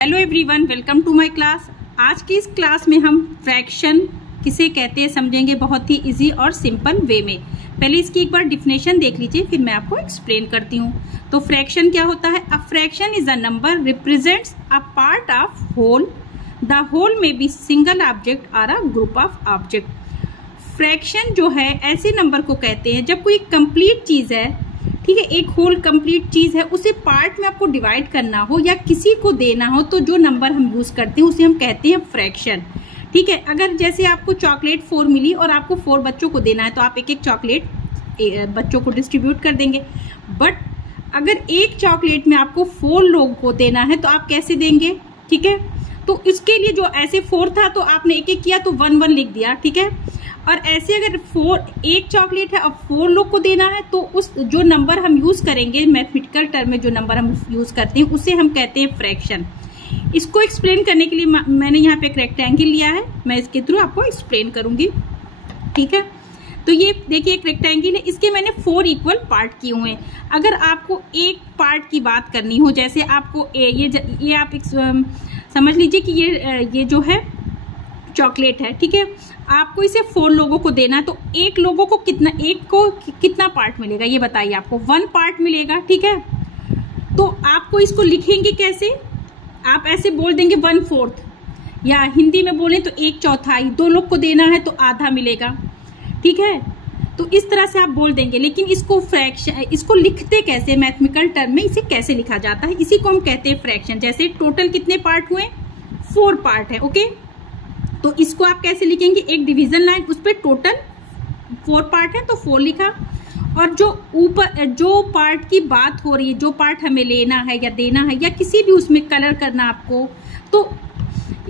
Hello everyone, welcome to my class. आज की इस क्लास में हम फ्रैक्शन किसे कहते हैं समझेंगे बहुत ही इजी और सिंपल वे में। पहले इसकी एक बार डिफिनेशन देख लीजिए, फिर मैं आपको एक्सप्लेन करती हूँ। तो फ्रैक्शन क्या होता है? A fraction is a number represents a part of whole. The whole में बी सिंगल ऑब्जेक्ट और a group of object. Fraction जो है ऐसे नंबर को कहते हैं जब कोई कंप्लीट चीज है, ठीक है, एक होल कंप्लीट चीज है, उसे पार्ट में आपको डिवाइड करना हो या किसी को देना हो तो जो नंबर हम यूज करते हैं उसे हम कहते हैं फ्रैक्शन। ठीक है, अगर जैसे आपको चॉकलेट 4 मिली और आपको 4 बच्चों को देना है तो आप एक एक चॉकलेट बच्चों को डिस्ट्रीब्यूट कर देंगे। बट अगर एक चॉकलेट में आपको 4 लोगों को देना है तो आप कैसे देंगे? ठीक है, तो इसके लिए जो ऐसे 4 था तो आपने एक एक किया तो 1 1 लिख दिया। ठीक है, और ऐसे अगर 1 चॉकलेट है और 4 लोग को देना है तो उस जो नंबर हम यूज करेंगे मैथमेटिकल टर्म में, जो नंबर हम यूज करते हैं उसे हम कहते हैं फ्रैक्शन। इसको एक्सप्लेन करने के लिए मैंने यहाँ पे एक रेक्टेंगल लिया है, मैं इसके थ्रू आपको एक्सप्लेन करूंगी। ठीक है, तो ये देखिए एक रेक्टेंगल है, इसके मैंने 4 इक्वल पार्ट किए हुए हैं। अगर आपको एक पार्ट की बात करनी हो, जैसे आपको ये आप समझ लीजिए कि ये जो है चॉकलेट है, ठीक है, आपको इसे 4 लोगों को देना है तो एक को कितना पार्ट मिलेगा ये बताइए? आपको 1 पार्ट मिलेगा। ठीक है, तो आपको इसको लिखेंगे कैसे? आप ऐसे बोल देंगे 1/4, या हिंदी में बोले तो 1/4। 2 लोग को देना है तो आधा मिलेगा। ठीक है, तो इस तरह से आप बोल देंगे। लेकिन इसको फ्रैक्शन, इसको लिखते कैसे? मैथमेटिकल टर्म में इसे कैसे लिखा जाता है? इसी को हम कहते हैं फ्रैक्शन। जैसे टोटल कितने पार्ट हुए? 4 पार्ट है। ओके, तो इसको आप कैसे लिखेंगे? एक डिवीजन लाइन, उस पर टोटल 4 पार्ट है तो 4 लिखा, और जो ऊपर जो पार्ट की बात हो रही है, जो पार्ट हमें लेना है या देना है या किसी भी उसमें कलर करना आपको, तो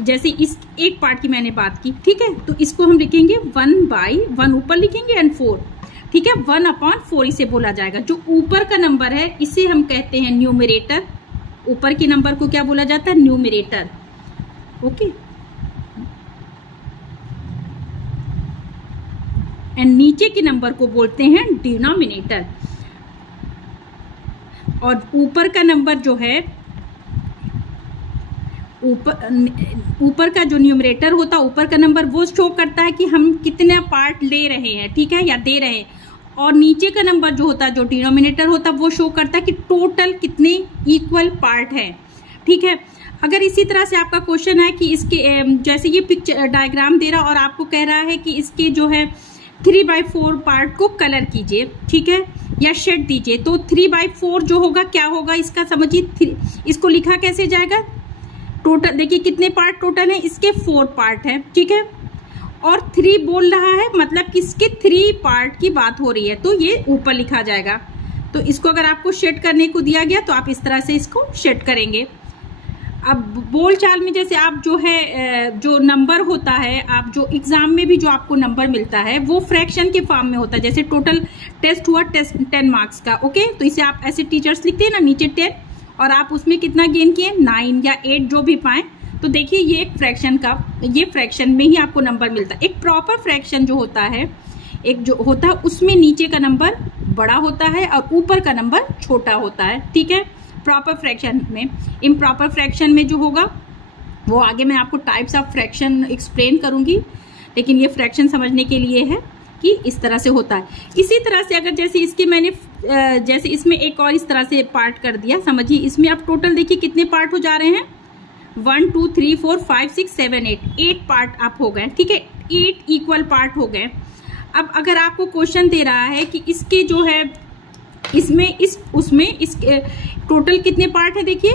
जैसे इस एक पार्ट की मैंने बात की, ठीक है, तो इसको हम लिखेंगे 1/1 ऊपर लिखेंगे एंड 4। ठीक है, 1/4 इसे बोला जाएगा। जो ऊपर का नंबर है इसे हम कहते हैं न्यूमरेटर। ऊपर के नंबर को क्या बोला जाता है? न्यूमरेटर। ओके, एंड नीचे के नंबर को बोलते हैं डिनोमिनेटर। और ऊपर का नंबर जो है, ऊपर का जो न्यूमरेटर होता है, ऊपर का नंबर, वो शो करता है कि हम कितना पार्ट ले रहे हैं, ठीक है, या दे रहे हैं। और नीचे का नंबर जो होता है, जो डिनोमिनेटर होता है, वो शो करता है कि टोटल कितने इक्वल पार्ट है। ठीक है, अगर इसी तरह से आपका क्वेश्चन है कि इसके जैसे ये पिक्चर डायग्राम दे रहा और आपको कह रहा है कि इसके जो है 3/4 पार्ट को कलर कीजिए, ठीक है, या शेड दीजिए, तो 3/4 जो होगा क्या होगा इसका समझिए। इसको लिखा कैसे जाएगा? टोटल देखिए कितने पार्ट टोटल है, इसके 4 पार्ट है। ठीक है, और 3 बोल रहा है, मतलब कि इसके 3 पार्ट की बात हो रही है, तो ये ऊपर लिखा जाएगा। तो इसको अगर आपको शेड करने को दिया गया तो आप इस तरह से इसको शेड करेंगे। अब बोलचाल में जैसे आप जो है जो नंबर होता है, आप जो एग्जाम में भी जो आपको नंबर मिलता है वो फ्रैक्शन के फॉर्म में होता है। जैसे टोटल टेस्ट हुआ 10 मार्क्स का, ओके, तो इसे आप ऐसे टीचर्स लिखते हैं ना, नीचे 10, और आप उसमें कितना गेन किए? 9 या 8 जो भी पाए। तो देखिए ये एक फ्रैक्शन का, ये फ्रैक्शन में ही आपको नंबर मिलता है। एक प्रॉपर फ्रैक्शन जो होता है, एक जो होता है उसमें नीचे का नंबर बड़ा होता है और ऊपर का नंबर छोटा होता है। ठीक है, प्रॉपर फ्रैक्शन में। इम्प्रॉपर फ्रैक्शन में जो होगा वो आगे मैं आपको टाइप्स ऑफ फ्रैक्शन एक्सप्लेन करूंगी, लेकिन ये फ्रैक्शन समझने के लिए है कि इस तरह से होता है। इसी तरह से अगर जैसे इसके मैंने जैसे इसमें एक और इस तरह से पार्ट कर दिया, समझिए इसमें आप टोटल देखिए कितने पार्ट हो जा रहे हैं? 1 2 3 4 5 6 7 8 पार्ट आप हो गए। ठीक है, 8 इक्वल पार्ट हो गए। अब अगर आपको क्वेश्चन दे रहा है कि इसके जो है इसमें इस टोटल कितने पार्ट है? देखिए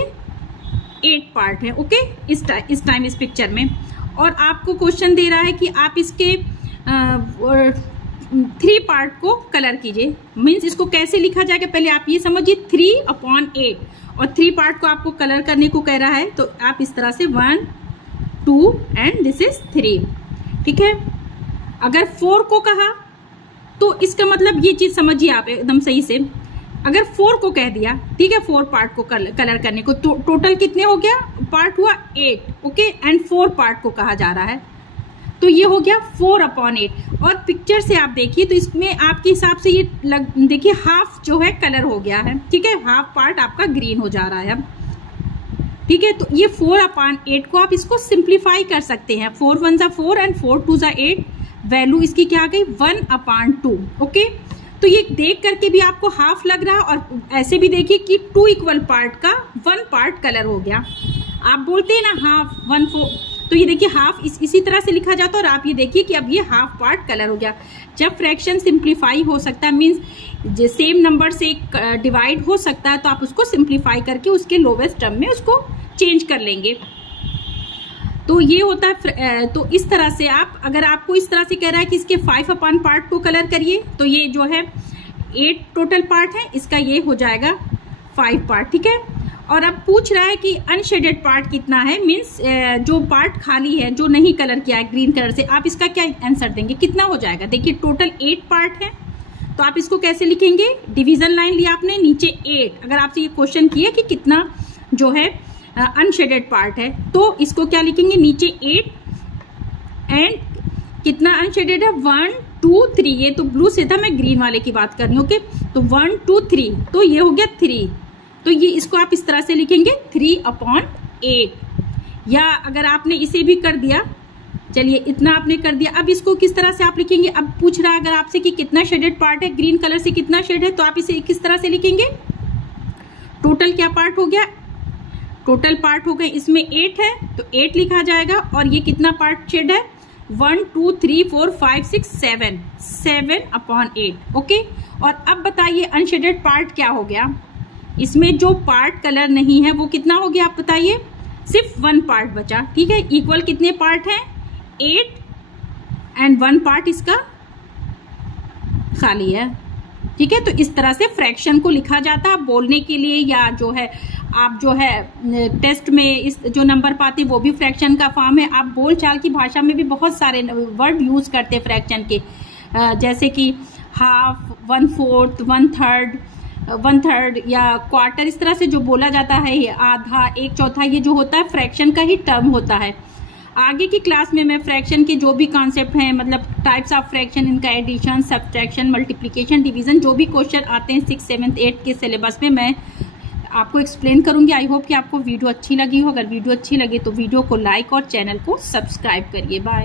8 पार्ट है। ओके, इस टाइम इस पिक्चर में, और आपको क्वेश्चन दे रहा है कि आप इसके 3 पार्ट को कलर कीजिए। मीन्स इसको कैसे लिखा जाएगा पहले आप ये समझिए। 3/8 और 3 पार्ट को आपको कलर करने को कह रहा है, तो आप इस तरह से 1 2 एंड दिस इज 3। ठीक है, अगर 4 को कहा तो इसका मतलब ये चीज समझिए आप एकदम सही से। अगर 4 को कह दिया, ठीक है, 4 पार्ट को कलर करने को, तो टोटल कितने हो गया? पार्ट हुआ 8। ओके, एंड 4 पार्ट को कहा जा रहा है, तो ये हो गया 4/8। और पिक्चर से आप देखिए तो इसमें आपके हिसाब से ये देखिए हाफ जो है कलर हो गया है। ठीक है, हाफ पार्ट आपका ग्रीन हो जा रहा है। अब ठीक है, तो ये 4/8 को आप इसको सिंप्लीफाई कर सकते हैं। 4 1 जा 4 एंड 4 2 जा 8, वैल्यू इसकी क्या आ गई 1/2। ओके, तो ये देख करके भी आपको हाफ लग रहा है, और ऐसे भी देखिए कि 2 इक्वल पार्ट का 1 पार्ट कलर हो गया। आप बोलते हैं ना हाफ 1/4, तो ये देखिए हाफ इसी तरह से लिखा जाता है, और आप ये देखिए कि अब ये हाफ पार्ट कलर हो गया। जब फ्रैक्शन सिंप्लीफाई हो सकता है, मीन्स सेम नंबर से डिवाइड हो सकता है, तो आप उसको सिंप्लीफाई करके उसके लोवेस्ट टर्म में उसको चेंज कर लेंगे। तो ये होता है। तो इस तरह से आप, अगर आपको इस तरह से कह रहा है कि इसके 5/पार्ट को कलर करिए, तो ये जो है 8 टोटल पार्ट है, इसका ये हो जाएगा 5 पार्ट। ठीक है, और अब पूछ रहा है कि अनशेडेड पार्ट कितना है, मीन्स जो पार्ट खाली है, जो नहीं कलर किया है ग्रीन कलर से, आप इसका क्या आंसर देंगे, कितना हो जाएगा। देखिए टोटल 8 पार्ट है, तो आप इसको कैसे लिखेंगे, डिवीजन लाइन लिया आपने, नीचे 8। अगर आपसे ये क्वेश्चन किया कि कितना जो है अनशेडेड पार्ट है, तो इसको क्या लिखेंगे, नीचे 8 एंड कितना अनशेडेड है 1 2 3। ये तो ब्लू से था, मैं ग्रीन वाले की बात कर रही हूँ। ओके, तो 1 2 3, तो ये हो गया 3। तो ये इसको आप इस तरह से लिखेंगे 3/8। या अगर आपने इसे भी कर दिया, चलिए इतना आपने कर दिया, अब इसको किस तरह से आप लिखेंगे। अब पूछ रहा है अगर आपसे कि कितना शेडेड पार्ट है, ग्रीन कलर से कितना शेड है, तो आप इसे किस तरह से लिखेंगे, टोटल क्या पार्ट हो गया, टोटल पार्ट हो गए इसमें 8 है, तो 8 लिखा जाएगा, और ये कितना पार्ट शेड है 1 2 3 4 5 6 7, 7/8। ओके, और अब बताइए अनशेडेड पार्ट क्या हो गया, इसमें जो पार्ट कलर नहीं है वो कितना हो गया, आप बताइए, सिर्फ 1 पार्ट बचा। ठीक है, इक्वल कितने पार्ट हैं 8 एंड 1 पार्ट इसका खाली है। ठीक है, तो इस तरह से फ्रैक्शन को लिखा जाता है बोलने के लिए, या जो है आप जो है टेस्ट में इस जो नंबर पाते वो भी फ्रैक्शन का फॉर्म है। आप बोलचाल की भाषा में भी बहुत सारे वर्ड यूज करते हैं फ्रैक्शन के, जैसे कि हाफ, 1/4, 1/3 या क्वार्टर, इस तरह से जो बोला जाता है, आधा, 1/4, ये जो होता है फ्रैक्शन का ही टर्म होता है। आगे की क्लास में मैं फ्रैक्शन के जो भी कॉन्सेप्ट हैं, मतलब टाइप्स ऑफ फ्रैक्शन, इनका एडिशन, सब्ट्रैक्शन, मल्टीप्लिकेशन, डिवीजन, जो भी क्वेश्चन आते हैं 6th 7th 8th के सिलेबस में, मैं आपको एक्सप्लेन करूंगी। आई होप कि आपको वीडियो अच्छी लगी हो। अगर वीडियो अच्छी लगी तो वीडियो को लाइक और चैनल को सब्सक्राइब करिए। बाय।